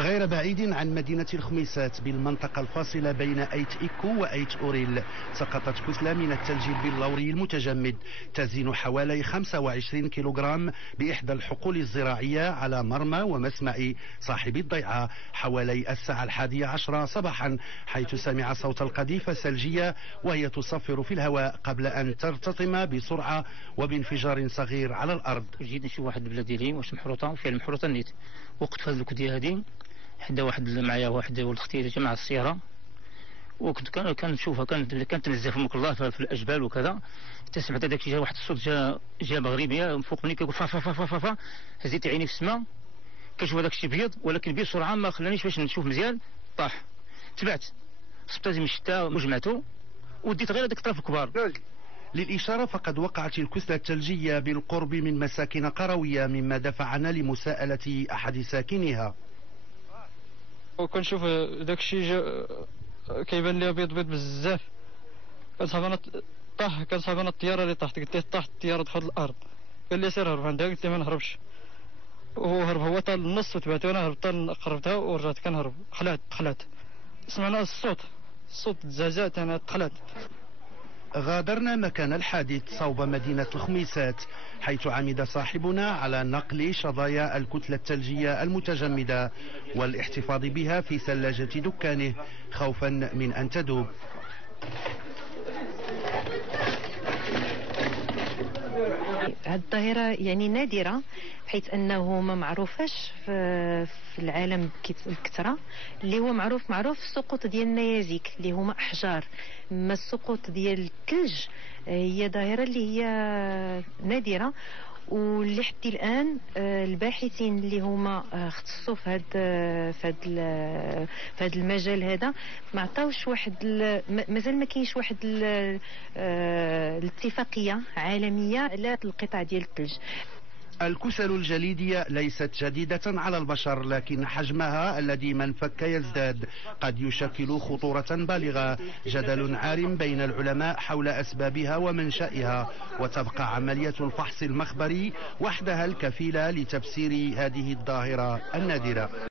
غير بعيد عن مدينة الخميسات بالمنطقة الفاصلة بين أيت إيكو وأيت أوريل سقطت كتلة من الثلج البلوري المتجمد تزن حوالي 25 كيلوغرام بإحدى الحقول الزراعية على مرمى ومسمع صاحب الضيعة حوالي الساعة 11 صباحا، حيث سمع صوت القذيفة الثلجية وهي تصفر في الهواء قبل أن ترتطم بسرعة وبانفجار صغير على الأرض. جيت نشوف واحد البلاد ديالي واش محروطة وفيها المحروطة نيت، وقت في هذه الكدية هذه حدا واحد معايا واحد ولد اختي جا مع السيارة، وكنت كنشوفها كانت تنزف منك الله في الأجبال وكذا، سمعت هذاك جا واحد الصوت جا مغربي فوق مني كيقول فا فا فا فا فا. هزيت عيني في السماء كنشوف هذاك الشيء بيض، ولكن بسرعة ما خلانيش باش نشوف مزيان، طاح تبعت صبتاتي من الشتاء وجمعته وديت غير هذاك الطرف الكبار. للإشارة فقد وقعت الكتلة الثلجية بالقرب من مساكن قروية، مما دفعنا لمساءلة أحد ساكنها. وكنشوف داك الشيء كيبان لي بيض بزاف، كنصحاب انا الطياره اللي طاحت، قلت له طاحت الطياره دخلت الارض، قال لي سير هرب عندها، قلت له ما نهربش، وهو هرب هو طال النص وتبعت وانا هربت قربتها ورجعت كنهرب. دخلت سمعنا الصوت تزعزعت انا دخلت. غادرنا مكان الحادث صوب مدينة الخميسات، حيث عمد صاحبنا على نقل شظايا الكتلة الثلجية المتجمدة والاحتفاظ بها في ثلاجة دكانه خوفا من أن تذوب. هذه الظاهرة يعني نادرة، بحيث أنه ما معروفاش في العالم بكثرة. اللي هو معروف السقوط ديال النيازك اللي هما أحجار، ما السقوط ديال الثلج هي ظاهرة اللي هي نادرة، واللي حتى الآن الباحثين اللي هما اختصوا في هذا المجال هذا ما عطاوش مازال ما كاينش واحد الاتفاقية عالمية على القطع ديال الثلج. الكسل الجليدية ليست جديدة على البشر، لكن حجمها الذي من فك يزداد قد يشكل خطورة بالغة. جدل عار بين العلماء حول أسبابها ومنشأها، وتبقى عملية الفحص المخبري وحدها الكفيلة لتفسير هذه الظاهرة النادرة.